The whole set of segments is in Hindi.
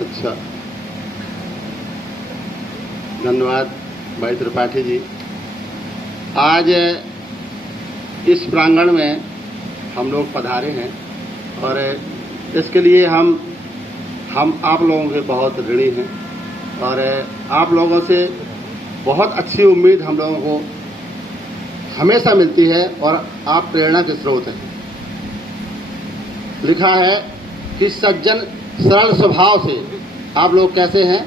अच्छा, धन्यवाद भाई त्रिपाठी जी। आज इस प्रांगण में हम लोग पधारे हैं और इसके लिए हम आप लोगों के बहुत ऋणी हैं और आप लोगों से बहुत अच्छी उम्मीद हम लोगों को हमेशा मिलती है और आप प्रेरणा के स्रोत हैं। लिखा है कि सज्जन सरल स्वभाव से, आप लोग कैसे हैं?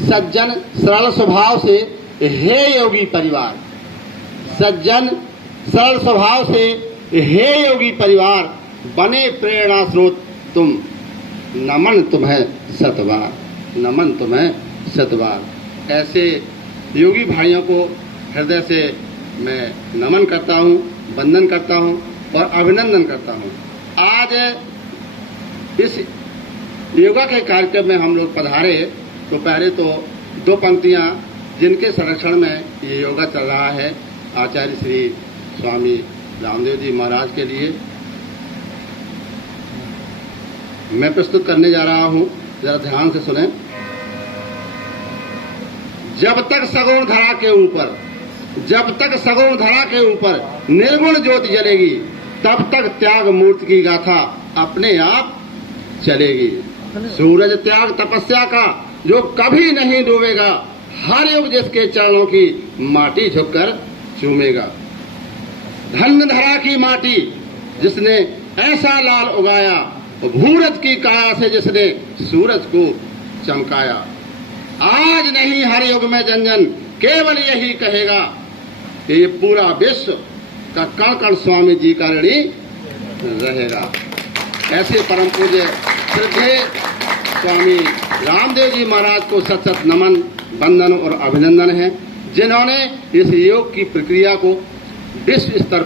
सज्जन सरल स्वभाव से हे योगी परिवार, सज्जन सरल स्वभाव से हे योगी परिवार, बने प्रेरणा स्रोत तुम, नमन तुम्हें सतबार, नमन तुम्हें सतबार। ऐसे योगी भाइयों को हृदय से मैं नमन करता हूँ, वंदन करता हूँ और अभिनंदन करता हूँ। आज इस योगा के कार्यक्रम में हम लोग पधारे तो पहले तो दो पंक्तियाँ जिनके संरक्षण में ये योगा चल रहा है, आचार्य श्री स्वामी रामदेव जी महाराज के लिए मैं प्रस्तुत करने जा रहा हूँ। जरा ध्यान से सुने। जब तक सगुण धरा के ऊपर, जब तक सगुण धरा के ऊपर निर्गुण ज्योति जलेगी, तब तक त्याग मूर्ति की गाथा अपने आप चलेगी। सूरज त्याग तपस्या का जो कभी नहीं डूबेगा, हर युग जिसके चरणों की माटी झुककर चूमेगा। धन्य धरा की माटी जिसने ऐसा लाल उगाया, भूरज की काया से जिसने सूरज को चमकाया। आज नहीं हर युग में जन जन केवल यही कहेगा कि ये पूरा विश्व का कण कण स्वामी जी का ऋणी रहेगा। ऐसे परम पूज्य श्रद्धेय स्वामी रामदेव जी महाराज को सत सत नमन, वंदन और अभिनंदन है, जिन्होंने इस योग की प्रक्रिया को विश्व स्तर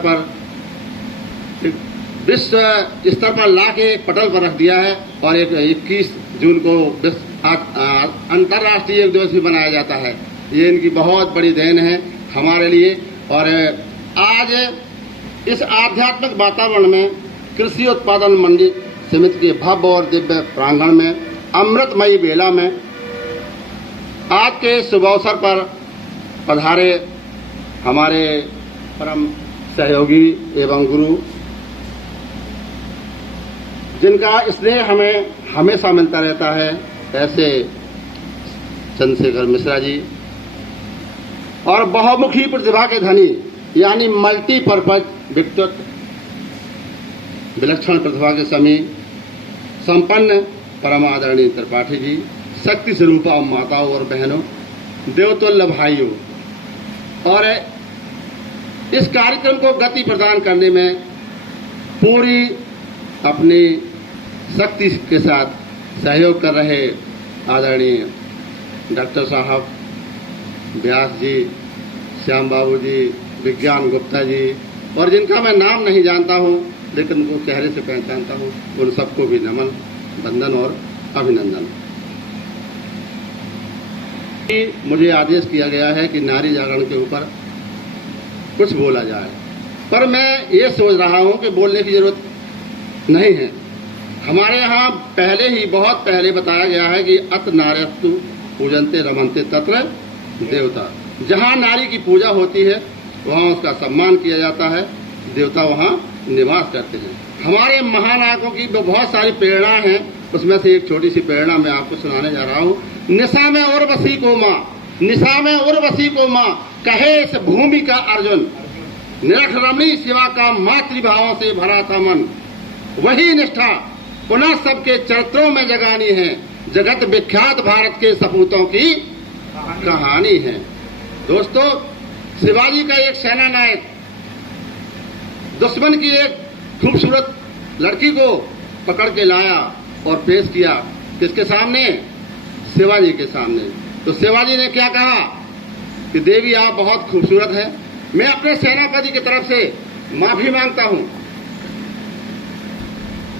पर लाके पटल पर रख दिया है और 21 जून को अंतर्राष्ट्रीय योग दिवस भी मनाया जाता है। ये इनकी बहुत बड़ी देन है हमारे लिए। और आज इस आध्यात्मिक वातावरण में कृषि उत्पादन मंडी समिति के भव्य और दिव्य प्रांगण में अमृतमयी बेला में आज के शुभ अवसर पर पधारे हमारे परम सहयोगी एवं गुरु, जिनका स्नेह हमें हमेशा मिलता रहता है, ऐसे चंद्रशेखर मिश्रा जी, और बहुमुखी प्रतिभा के धनी यानी मल्टीपर्पज व्यक्तित्व, विलक्षण प्रतिभा के समी संपन्न परम आदरणीय त्रिपाठी जी, शक्ति स्वरूपा माताओं और बहनों, देवतुल्य भाइयों, और इस कार्यक्रम को गति प्रदान करने में पूरी अपनी शक्ति के साथ सहयोग कर रहे आदरणीय डॉक्टर साहब व्यास जी, श्याम बाबू जी, विज्ञान गुप्ता जी, और जिनका मैं नाम नहीं जानता हूं लेकिन उनको चेहरे से पहचानता हूं, उन सबको भी नमन, वंदन और अभिनंदन। मुझे आदेश किया गया है कि नारी जागरण के ऊपर कुछ बोला जाए, पर मैं ये सोच रहा हूं कि बोलने की जरूरत नहीं है। हमारे यहाँ पहले ही बहुत पहले बताया गया है कि अत नार्यस्तु पूजन्ते रमन्ते तत्र देवता। जहाँ नारी की पूजा होती है वहाँ उसका सम्मान किया जाता है, देवता वहाँ निवास करते हैं। हमारे महानायकों की बहुत सारी प्रेरणा हैं, उसमें से एक छोटी सी प्रेरणा मैं आपको सुनाने जा रहा हूँ। निशा में उर्वशी को माँ, निशा में उर्वशी को माँ, कहे इस भूमि का अर्जुन, निरख रमणी शिवा का मातृभावों से भरा था मन, वही निष्ठा पुनः सबके चरित्रों में जगानी है, जगत विख्यात भारत के सपूतों की कहानी है। दोस्तों, शिवाजी का एक सेना नायक दुश्मन की एक खूबसूरत लड़की को पकड़ के लाया और पेश किया किसके सामने? शिवाजी के सामने। तो शिवाजी ने क्या कहा कि देवी आप बहुत खूबसूरत हैं, मैं अपने सेनापति की तरफ से माफी मांगता हूं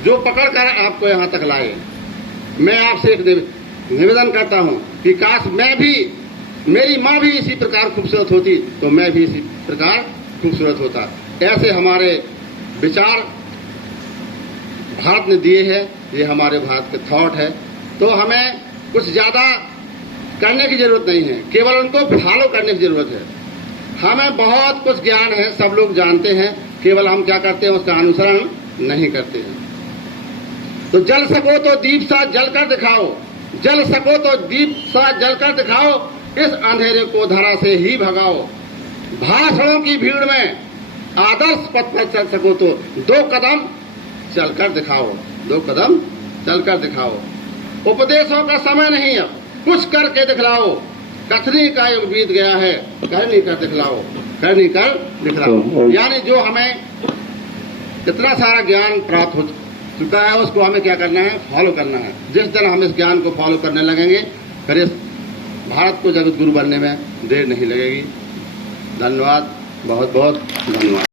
जो पकड़कर आपको यहां तक लाए। मैं आपसे एक निवेदन करता हूं कि काश मैं भी, मेरी मां भी इसी प्रकार खूबसूरत होती तो मैं भी इसी प्रकार खूबसूरत होता। ऐसे हमारे विचार भारत ने दिए हैं, ये हमारे भारत के थॉट है। तो हमें कुछ ज़्यादा करने की जरूरत नहीं है, केवल उनको फॉलो करने की जरूरत है। हमें बहुत कुछ ज्ञान है, सब लोग जानते हैं, केवल हम क्या करते हैं, उसका अनुसरण नहीं करते हैं। तो जल सको तो दीप सा जल कर दिखाओ, जल सको तो दीप सा जल कर दिखाओ, इस अंधेरे को धरा से ही भगाओ। भाषणों की भीड़ में आदर्श पथ पर चल सको तो 2 कदम चलकर दिखाओ, 2 कदम चलकर दिखाओ। उपदेशों का समय नहीं, अब कुछ करके दिखलाओ। कथनी का युग बीत गया है, करनी कर दिखलाओ, करनी कर दिखलाओ। यानी जो हमें इतना सारा ज्ञान प्राप्त हो चुका है, उसको हमें क्या करना है, फॉलो करना है। जिस दिन हम इस ज्ञान को फॉलो करने लगेंगे, फिर इस भारत को जगत गुरु बनने में देर नहीं लगेगी। धन्यवाद, बहुत बहुत धन्यवाद।